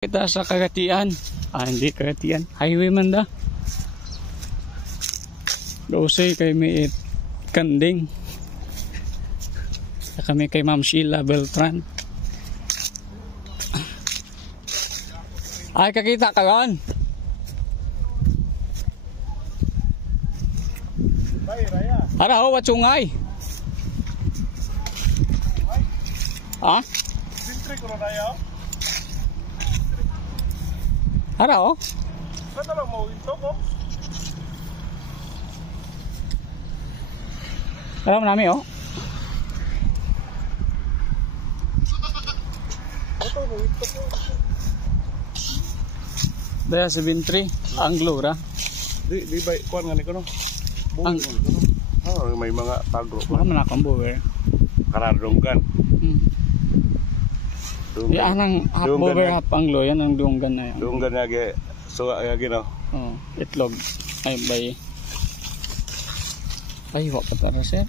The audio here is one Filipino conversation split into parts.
Kita sa Kagatian. Hindi Kagatian. Highway man da. Dosay kay may Kanding. Kami kay Ma'am Sheila Beltran. Ay, kakita ka gan. Ara ho, watsungay. Ha? Sintre ko na yaw. Ara ho? Saan lang mo ito ko? Alam namin oh. Ito mo ito ko. Daya 73, Anglo ra. Di ba kuan nga ni ko no? Ang may mga tagro baka man akong bower. Karadonggan. Yan ang half bower, half Anglo. Yan ang dunggan na yan. Dunggan nga ge. So nga no. Oh, itlog. Ay bay. Ay, wa pa tara sir.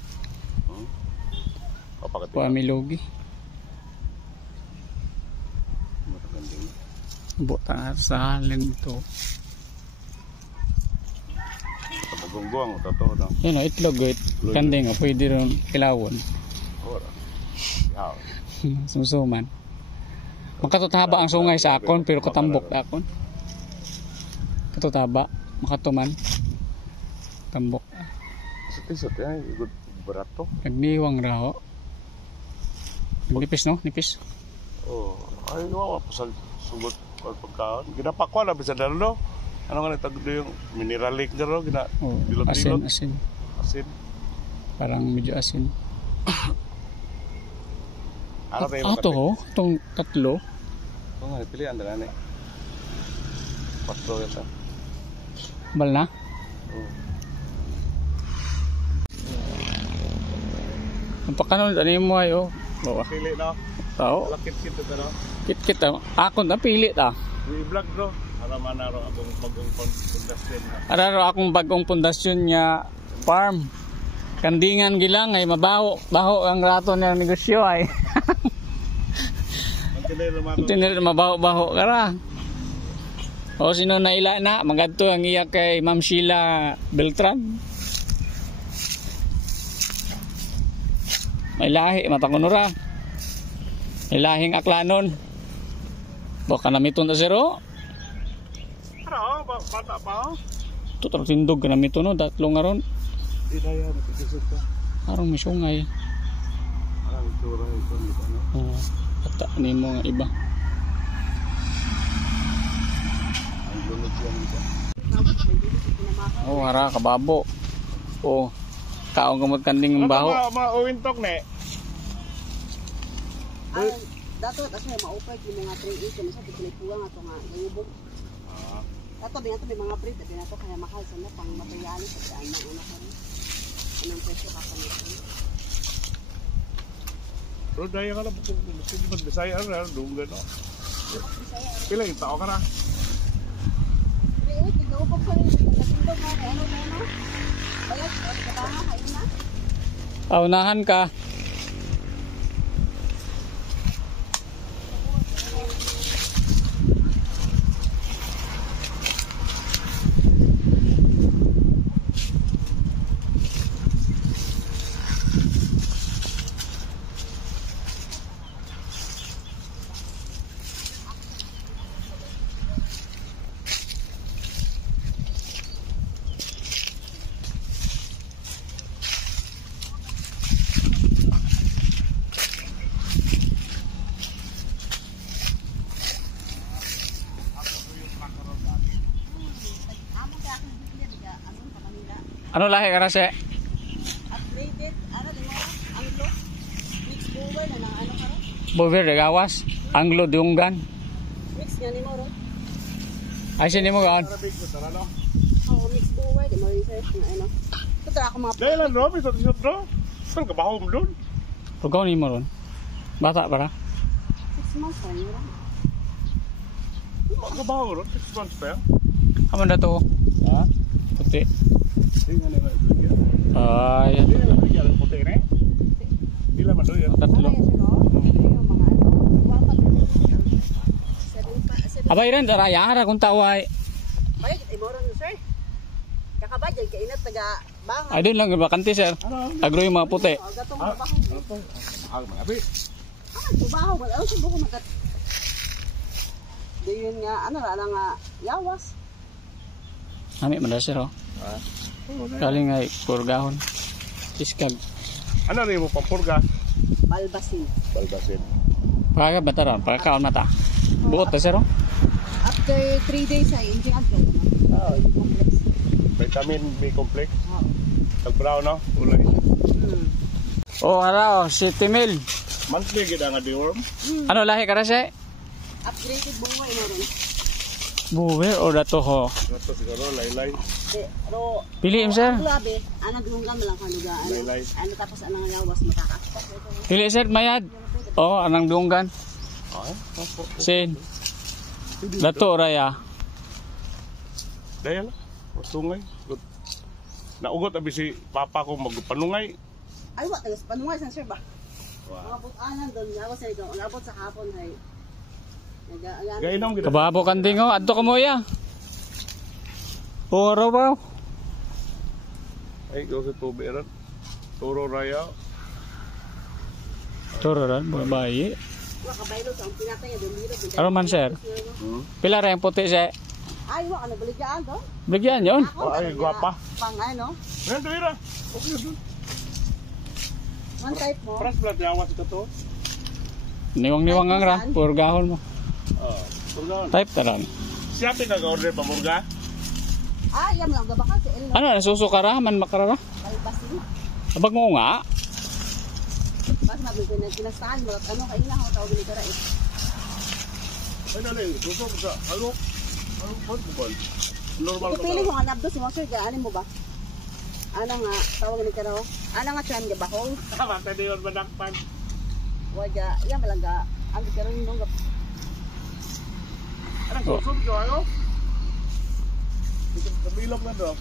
Kapagati. Pamilogi. Buta sa halin to. Gunggong totoo no. Yan o, itlog it. Kanding o, pwede rin kilawon. Ora. Yaw. Sumsuman. Makatutaba ang sungay sa akon, pero katambok na akon. Katutaba, makatuman. Tambok. Isot yan, berat to. Nagniwang raho. Nipis no? Nipis. Oh, ay wawa pa sa sugot pagkaon. Ginapakwa na bisa dalo. Ano nga nagtagdo yung mineralic na ro, gina Oh, dilot-dilot. asin. Asin. Parang medyo asin. Ano tayo Ito ho, itong tatlo. Oo nga, pilihan na na eh. Patro yata. Bal na? Oo. Ang pakanon, ano mo ay oh. Bawa. Pili na. Tao. Lakit-kit ito na. Kit-kit ah. Akon na pili ta. I-vlog bro. Haraman na ro akong bagong pundasyon na. Araro akong bagong pundasyon niya farm. Kandingan gilang ay mabaho. Baho ang rato ng negosyo ay. Tinir mabaho-baho kara. O sino na ila na? Magadto ang iya kay Ma'am Sheila Beltran. May lahi, matakunura. May lahing aklanon. Baka namiton na zero. Pero, bata pa. Ito tindog ka namiton no. Tatlo nga ron. Idaya, natikisot ka. Parang may sungay. Parang itsura ito. Oo. Kata ni mo nga iba. Ang lunod yan ito. Oh, hara kababo. Oh. Kaong gamot kanding ng baho. Mauwintok ne. Dato kasi maupay yung mga 3 8 na sa pinagpuwang ato nga gayubog. Dato may mga pre dato nato kaya mahal sa pang materialis sa daan ng ano kan. Anong presyo ka sa nito? Pero daya ka lang kung mag-Bisaya na dunggan no. Pila yung tao ka na? Pre, tigupog sa rin natindog nga ano na. Bayad ka ba ha kayo na? Paunahan ka. Ano lahi ka na siya? Upgraded, ano di mo? Anglo? Mix bower na ng ano karo? Bover de gawas. Anglo dunggan. Mix nga ni mo ron? Ay sini mo gaan. Arabig ko tara no. Oo, mix bower di mo research na ano. Ito ako mga Dahil lang no, isot no. Saan ka baho mo doon? Tugaw ni mo ron. Bata para. 6 months pa niya ron. Ka baho ron? 6 months pa yan? Aman na to. Ha? Puti. Hindi nga naman bigyan. Ay. Hindi naman bigyan ang puti na eh. Hindi naman doon yan. Tatlo. Ano yan sila? Yung mga ano. Wala pa Abay rin, raya hara kung taway. Balik, imoran no sir. Kakabadyan, kainat taga bangan. Ay, doon lang, bakante sir. Agro yung mga puti. O, gatong trabaho. Mahal magabi. Trabaho, wala ang subuko magat. Diyon nga, ano ra nga, yawas. Ami, manda sir, oh. Galing ay, purgahon. Iskag. Ano rin mo pampurga? Balbasin. Balbasin. Pagka bata ron, pagkakaon mata. Buot na sir, oh. After 3 days ay hindi ang complex. Vitamin B complex. Oo. Tag-brown no? Ulay. Oh, hara, oh, 7 mil. Monthly gid ang deworm. Ano, lahi ka na siya? Upgraded bunga ino ron. Buwe, o dato ho. Ito siguro laylay. Pero Pili im sir. grabe, anang dunggan mo lang kanuga. Laylay. Ano tapos anang yawas makakaspas. Pili sir, mayad. Oh, anang dunggan. Ay, opo. Sin. Dato raya. Dahil sungay. Naugot abi si papa ko magpanungay. Ay wa tagas panungay san sir ba? Wow. Mga butanan doon yawas ay ikaw. Ang sa hapon ay Gainom gid. Kababo kanding ho, adto ka mo ya. Puro ba? Ay, go sa tubig ron. Turo raya. Turo ron, babae. wa kabaylo sa ang pinatay doon dito. Ano man sir? Pila ra yung puti siya? Ay wa ano baligyan to? Bigyan yon. Ay, gwapa. Pang ano? Ano ira? Okay yun. Man type mo. Fresh blood yawas ito to. Niwang-niwang ang ra, purgahon mo. Turgaon. Type taran. Siya pinag-order pa murga. Ah, yam lang gaba ka si El. Ano, nasusuka ra, man makarara? Balbasin. Abag mo nga. Bas mabigay na kinastahan mo ano kay ina ho tawag ni kara. Ay, dali. Gusto ko sa ano? Ano po ba? Normal ka Pipili ba? mo nga nabdo si Monster gaanin mo ba? Ano nga tawag ni kara ho? Ano nga chan ga bahong? Tama, pwede yun madakpan. Waja, iya malaga. Ang karon nung Anong susod ko ano? Kabilog na do.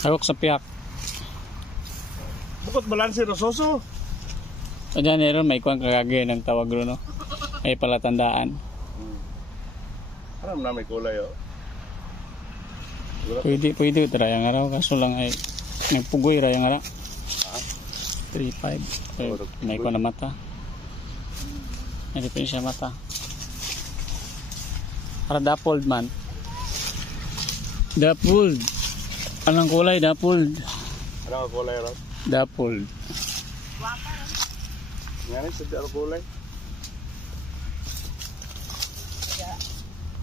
Hawak sa piyak. Bukod balanse na soso. O dyan meron, may kuwang kagagay ng tawag ro, no? Ay palatandaan. Aram na may kulay oh. Pwede rayang araw, kaso lang ay nagpugoy rayang araw. 3.5. May kuwang na mata. Hindi pa siya mata. Para dappled man. Dappled. Anong kulay? Dappled. Ano ang kulay ron? Dappled. Ngayon, sa kulay.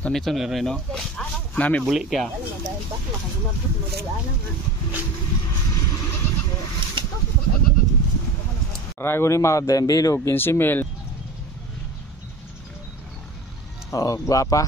Ito na rin, no? Nami buli ka. ano mo dahil bas makagumabot mo dahil ano nga. Rago ni mga bilog, 15 mil. Oh, guwapa.